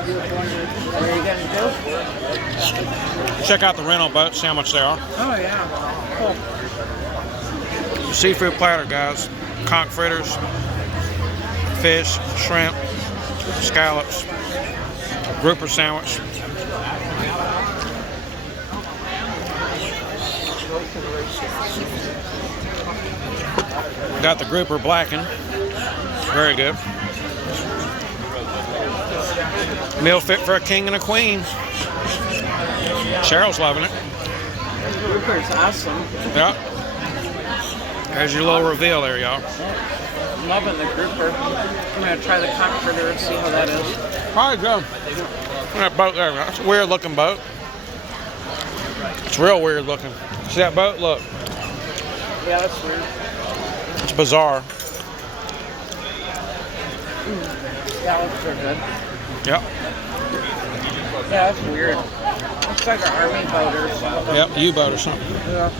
What are you gonna do? Check out the rental boat, see how much they are. Oh yeah, cool. Seafood platter, guys. Conch fritters, fish, shrimp, scallops, grouper sandwich. Got the grouper blackened. Very good. Meal fit for a king and a queen. Cheryl's loving it. Grouper's awesome. Yep. There's your little reveal there, y'all. Loving the grouper. I'm gonna try the conch fritter and see how that is. Probably go. That boat there, that's a weird looking boat. It's real weird looking. See that boat? Look. Yeah, that's weird. It's bizarre. That looks so good. Yep. Yeah, that's weird. Looks like an army boat or something. Yep, U-boat or something. Yeah.